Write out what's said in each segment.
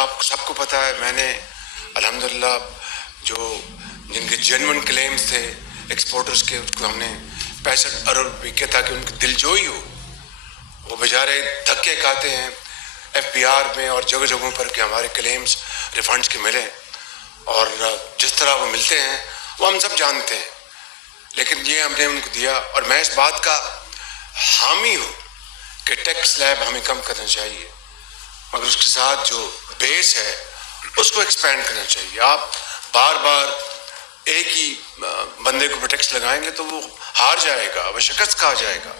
آپ سب کو پتہ ہے میں نے الحمدللہ جن کے جینون کلیمز تھے ایکسپورٹرز کے، اس کو ہم نے 65 ارب روپے کیا تاکہ ان کی دل جوئی ہو. وہ بیچارے دھکے کھاتے ہیں FBR میں اور جگہ جگہوں پر کہ ہمارے کلیمز ریفنڈز کے ملیں، اور جس طرح وہ ملتے ہیں وہ ہم سب جانتے ہیں. لیکن یہ ہم نے ان کو دیا، اور میں اس بات کا حامی ہوں کہ ٹیکس سلیب ہمیں کم کرنا چاہیے، مگر اس کے ساتھ جو بیس ہے اس کو ایکسپینڈ کرنا چاہیے. آپ بار بار ایک ہی بندے کو ٹیکس لگائیں گے تو وہ ہار جائے گا، وہ شکست کھا جائے گا.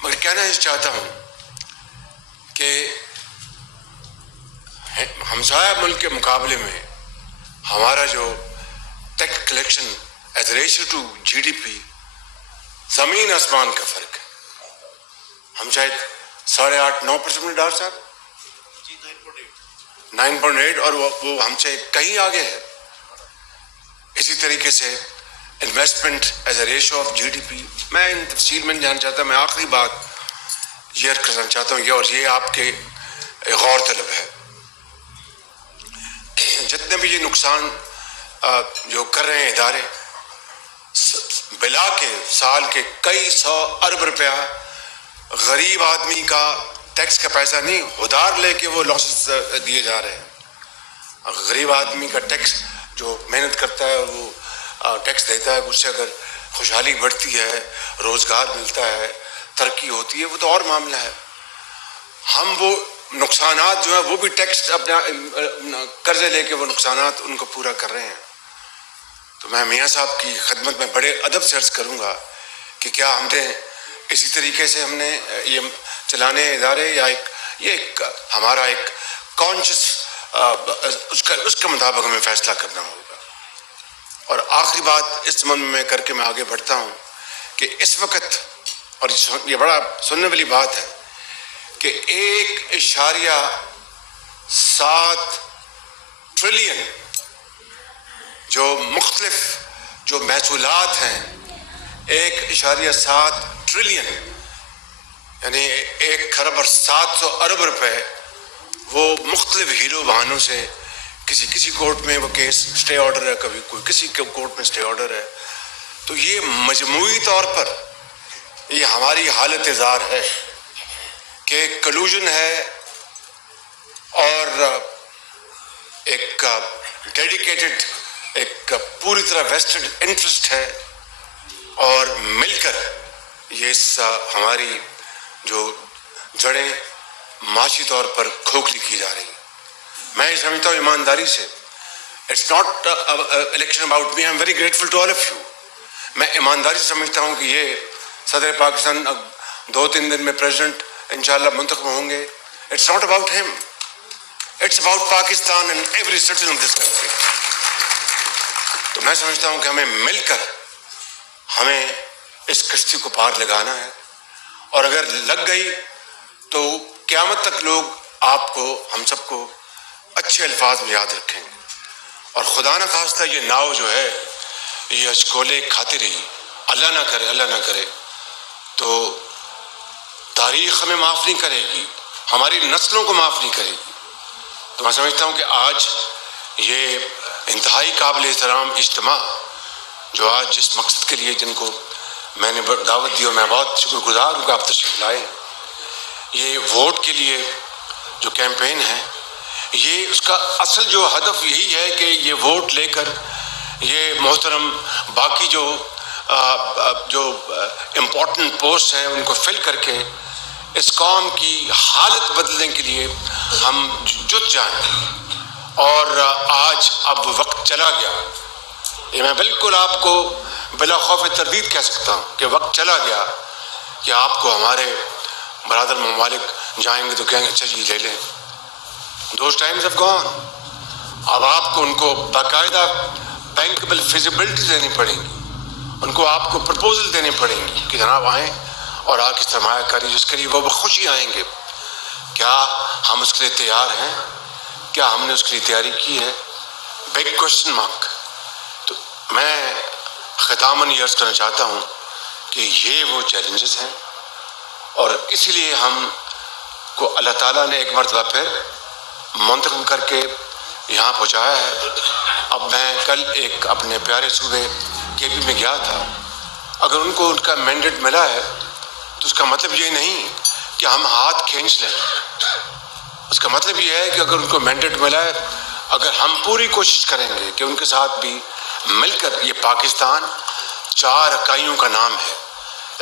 مگر کہنا یہ چاہتا ہوں کہ ہمسایہ ملک کے مقابلے میں ہمارا جو tax collection as ratio to GDP زمین آسمان کا فرق ہے. ہم شاید 8.5-9% میں ڈاکٹر صاحب 9.8 اور وہ ہم سے کہیں آگے ہے. اسی طریقے سے investment as a ratio of GDP، میں ان تفصیل میں نہیں جانا چاہتا. میں آخری بات یہ کرنا چاہتا ہوں اور یہ آپ کے غور طلب ہے. جتنے بھی یہ نقصان جو کر رہے ہیں ادارے، بلا کے سال کے کئی 100 ارب روپیہ غریب آدمی کا ٹیکس کا پیسہ نہیں ادھار لے کے وہ لاسز دیے جا رہے ہیں. غریب آدمی کا ٹیکس جو محنت کرتا ہے وہ ٹیکس دیتا ہے، اس سے اگر خوشحالی بڑھتی ہے، روزگار ملتا ہے، ترقی ہوتی ہے، وہ تو اور معاملہ ہے. ہم وہ نقصانات جو ہیں وہ بھی ٹیکس اپنا قرضے لے کے وہ نقصانات ان کو پورا کر رہے ہیں. تو میں میاں صاحب کی خدمت میں بڑے ادب سے عرض کروں گا کہ کیا ہم نے اسی طریقے سے ہم نے یہ چلانے ادارے، یا ایک ہمارا ایک کانشیس اس کے مطابق ہمیں فیصلہ کرنا ہوگا. اور آخری بات اس زمانے میں کر کے میں آگے بڑھتا ہوں کہ اس وقت، اور یہ بڑا سننے والی بات ہے، کہ 1.7 ٹریلین جو مختلف جو محصولات ہیں، 1.7 ٹریلین یعنی 1.7 ارب روپے وہ مختلف ہیرو بہانوں سے کسی کورٹ میں وہ کیس سٹے آرڈر ہے، کبھی کوئی کسی کے کورٹ میں سٹے آرڈر ہے. تو یہ مجموعی طور پر یہ ہماری حالت زار ہے کہ کلوژن ہے اور ایک ڈیڈیکیٹڈ ایک پوری طرح ویسٹڈ انٹرسٹ ہے، اور مل کر یہ ہماری جو جڑیں معاشی طور پر کھوکھلی کی جا رہی ہیں. میں یہ سمجھتا ہوں ایمانداری سے، it's not election about me, I am very grateful to all of you. میں ایمانداری سے سمجھتا ہوں کہ یہ صدر پاکستان 2-3 دن میں پریزیڈنٹ انشاءاللہ منتخب ہوں گے. اٹس ناٹ اباؤٹ ہم، it's about Pakistan and every citizen of this country. تو میں سمجھتا ہوں کہ ہمیں مل کر ہمیں اس کشتی کو پار لگانا ہے، اور اگر لگ گئی تو قیامت تک لوگ آپ کو، ہم سب کو اچھے الفاظ میں یاد رکھیں گے. اور خدا نہ خواستہ یہ ناؤ جو ہے یہ اشکولے کھاتی رہی، اللہ نہ کرے تو تاریخ ہمیں معاف نہیں کرے گی، ہماری نسلوں کو معاف نہیں کرے گی. تو میں سمجھتا ہوں کہ آج یہ انتہائی قابل احترام اجتماع جو آج جس مقصد کے لیے جن کو میں نے دعوت دی، اور میں بہت شکر گزار ہوں کہ آپ تشریف لائے، یہ ووٹ کے لیے جو کیمپین ہے، یہ اس کا اصل جو ہدف یہی ہے کہ یہ ووٹ لے کر یہ محترم باقی جو امپورٹنٹ پوسٹ ہیں ان کو فل کر کے اس قوم کی حالت بدلنے کے لیے ہم جت جائیں. اور آج اب وقت چلا گیا، یہ میں بالکل آپ کو بلا خوف تردید کہہ سکتا ہوں کہ وقت چلا گیا کہ آپ کو ہمارے برادر ممالک جائیں گے تو کہیں گے اچھا جی لے لیں. Those times have gone. اب آپ کو ان کو باقاعدہ بینکبل فیزیبلٹی دینی پڑیں گی، ان کو آپ کو پرپوزل دینے پڑیں گی کہ جناب آئیں اور آ کے سرمایہ کاری جس کے لیے وہ بخوشی آئیں گے. کیا ہم اس کے لیے تیار ہیں؟ کیا ہم نے اس کے لیے تیاری کی ہے؟ Big question mark. تو میں ختاماً یہ عرض کرنا چاہتا ہوں کہ یہ وہ چیلنجز ہیں، اور اسی لیے ہم کو اللہ تعالیٰ نے ایک مرتبہ پھر منتخب کر کے یہاں پہنچایا ہے. اب میں کل ایک اپنے پیارے صوبے کے پی میں گیا تھا. اگر ان کو ان کا مینڈیٹ ملا ہے تو اس کا مطلب یہ نہیں کہ ہم ہاتھ کھینچ لیں. اس کا مطلب یہ ہے کہ اگر ان کو مینڈیٹ ملا ہے، اگر ہم پوری کوشش کریں گے کہ ان کے ساتھ بھی مل کر، یہ پاکستان 4 اکائیوں کا نام ہے،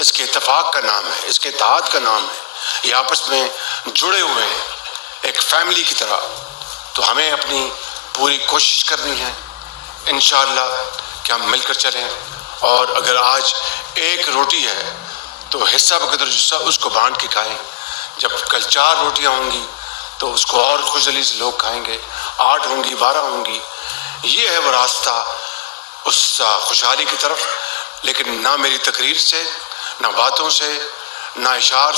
اس کے اتفاق کا نام ہے، اس کے اتحاد کا نام ہے، یہ آپس میں جڑے ہوئے ہیں ایک فیملی کی طرح. تو ہمیں اپنی پوری کوشش کرنی ہے انشاءاللہ کہ ہم مل کر چلیں. اور اگر آج ایک روٹی ہے تو حصہ بقدر جصہ اس کو بانٹ کے کھائیں. جب کل 4 روٹیاں ہوں گی تو اس کو اور خوش دلی سے لوگ کھائیں گے. 8 ہوں گی، 12 ہوں گی. یہ ہے وہ راستہ اس خوشحالی کی طرف. لیکن نہ میری تقریر سے، نہ باتوں سے، نہ اشعار